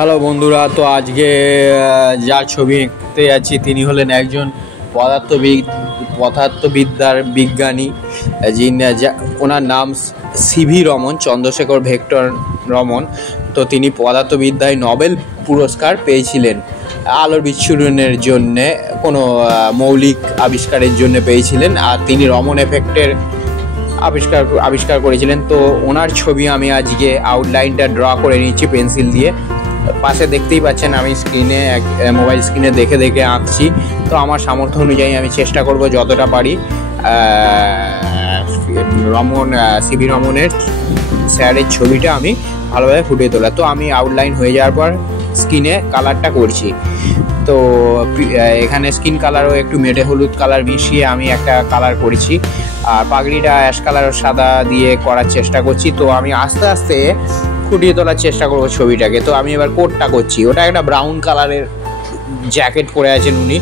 Hello বন্ধুরা, তো আজকে যার ছবি আঁকতে যাচ্ছি তিনি হলেন একজন পদার্থবিদ্যার বিজ্ঞানী। ওনার নাম সিভি রমন, চন্দ্রশেখর ভেক্টর রমন। তো তিনি পদার্থবিদ্যায় নোবেল পুরস্কার পেয়েছিলেন আলোর বিচ্ছুরণের জন্যে, কোনো মৌলিক আবিষ্কারের জন্য পেয়েছিলেন। আর তিনি রমন এফেক্টের আবিষ্কার করেছিলেন। তো ওনার ছবি আমি আজকে আউটলাইনটা ড্র করে নিচ্ছি পেন্সিল দিয়ে। পাশে দেখতেই পাচ্ছেন আমি স্ক্রিনে মোবাইল স্ক্রিনে দেখে দেখে আঁকছি। তো আমার সামর্থ্য অনুযায়ী আমি চেষ্টা করব যতটা পারি সিভি রমনের স্যারের ছবিটা আমি ভালোভাবে ফুটিয়ে তোলা। তো আমি আউটলাইন হয়ে যাওয়ার পর স্কিনে কালারটা করছি। তো এখানে স্কিন কালারও একটু মেটে হলুদ কালার মিশিয়ে আমি একটা কালার করেছি। আর পাগড়িটা অ্যাশ কালার সাদা দিয়ে করার চেষ্টা করছি। তো আমি আস্তে আস্তে ফুটিয়ে তোলার চেষ্টা করবো ছবিটাকে। তো আমি এবার কোটটা করছি। ওটা একটা ব্রাউন কালারের জ্যাকেট পরে আছেন উনি,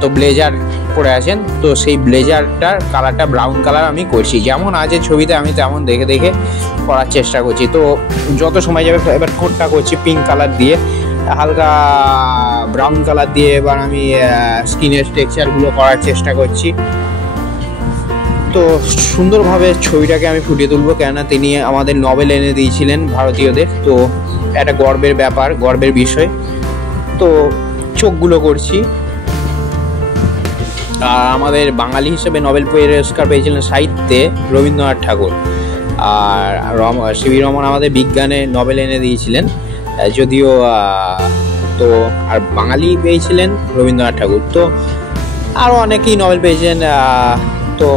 তো ব্লেজার পরে আছেন। তো সেই ব্লেজারটার কালারটা ব্রাউন কালার আমি করছি, যেমন আছে ছবিতে আমি তেমন দেখে দেখে করার চেষ্টা করছি। তো যত সময় যাবে এবার কোটটা করছি পিঙ্ক কালার দিয়ে, হালকা ব্রাউন কালার দিয়ে এবার আমি স্কিনের টেক্সচারগুলো করার চেষ্টা করছি। তো সুন্দরভাবে ছবিটাকে আমি ফুটিয়ে তুলবো, কেননা তিনি আমাদের নোবেল এনে দিয়েছিলেন ভারতীয়দের। তো একটা গর্বের ব্যাপার, গর্বের বিষয়। তো চোখগুলো করছি। আর আমাদের বাঙালি হিসেবে নোবেল পুরস্কার পেয়েছিলেন সাহিত্যে রবীন্দ্রনাথ ঠাকুর। আর সিভি রমন আমাদের বিজ্ঞানে নোবেল এনে দিয়েছিলেন, যদিও তো আর বাঙালি পেয়েছিলেন রবীন্দ্রনাথ ঠাকুর। তো আরও অনেকেই নোবেল পেয়েছেন। তো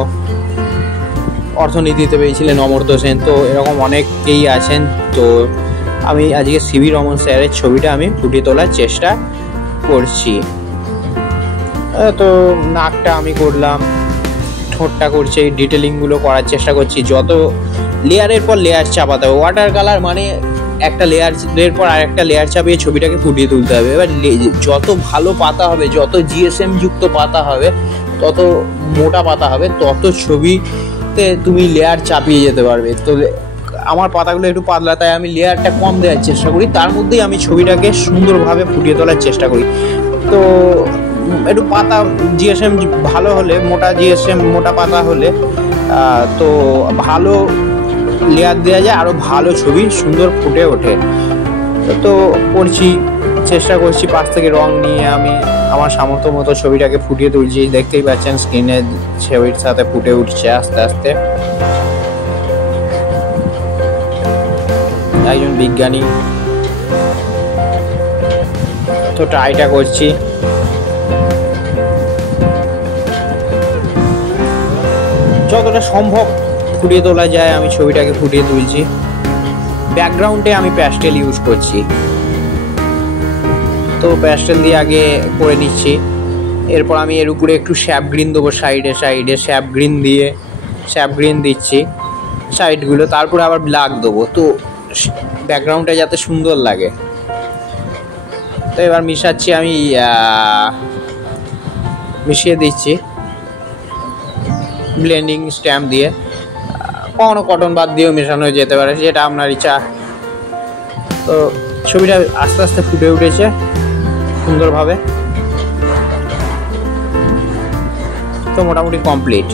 অর্থনীতিতে পেয়েছিলেন অমর্ত্য সেন। তো এরকম অনেকেই আছেন। তো আমি আজকে সিভি রমন স্যারের ছবিটা আমি ফুটিয়ে তোলার চেষ্টা করছি। তো নাকটা আমি করলাম, ঠোঁটটা করছি, এই ডিটেলিংগুলো করার চেষ্টা করছি। যত লেয়ারের পর লেয়ার চাপাতে হবে, ওয়াটার কালার মানে একটা লেয়ারের পর আর একটা লেয়ার চাপিয়ে ছবিটাকে ফুটিয়ে তুলতে হবে। এবার যত ভালো পাতা হবে, যত জিএসএম যুক্ত পাতা হবে, তত মোটা পাতা হবে, তত ছবিতে তুমি লেয়ার চাপিয়ে যেতে পারবে। তো আমার পাতাগুলো একটু পাতলা, তাই আমি লেয়ারটা কম দেওয়ার চেষ্টা করি, তার মধ্যেই আমি ছবিটাকে সুন্দরভাবে ফুটিয়ে তোলার চেষ্টা করি। তো একটু পাতা জিএসএম ভালো হলে, মোটা পাতা হলে তো ভালো লেয়ার দেওয়া যায়, আরও ভালো ছবি সুন্দর ফুটে ওঠে। তো করছি, চেষ্টা করছি পাশ থেকে রং নিয়ে আমি আমার সামর্থ্য মতো ছবিটাকে ফুটিয়ে তুলছি। দেখতেই পাচ্ছেন স্ক্রিনে ছবির সাথে ফুটে উঠছে আস্তে আস্তে। একজন বিজ্ঞানী, তো ট্রাইটা করছি। যতটা সম্ভব ফুটিয়ে তোলা যায় আমি ছবিটাকে ফুটিয়ে তুলছি। ব্যাকগ্রাউন্ডে আমি প্যাস্টেল ইউজ করছি। তো প্যাস্টেল দিয়ে আগে করে নিচ্ছি। এরপর আমি এর উপরে একটু শ্যাপ গ্রিন দেবো, সাইডে শ্যাপ গ্রিন দিচ্ছি সাইডগুলো। তারপরে আবার ব্ল্যাক দেবো, তো ব্যাকগ্রাউন্ডটা যাতে সুন্দর লাগে। তো এবার মিশাচ্ছি, আমি মিশিয়ে দিচ্ছি ব্লেন্ডিং স্ট্যাম্প দিয়ে। কখনো কটন বাদ দিয়েও মেশানো যেতে পারে, যেটা আপনার ইচ্ছা। তো ছবিটা আস্তে আস্তে ফুটে উঠেছে সুন্দরভাবে। তো মোটামুটি কমপ্লিট।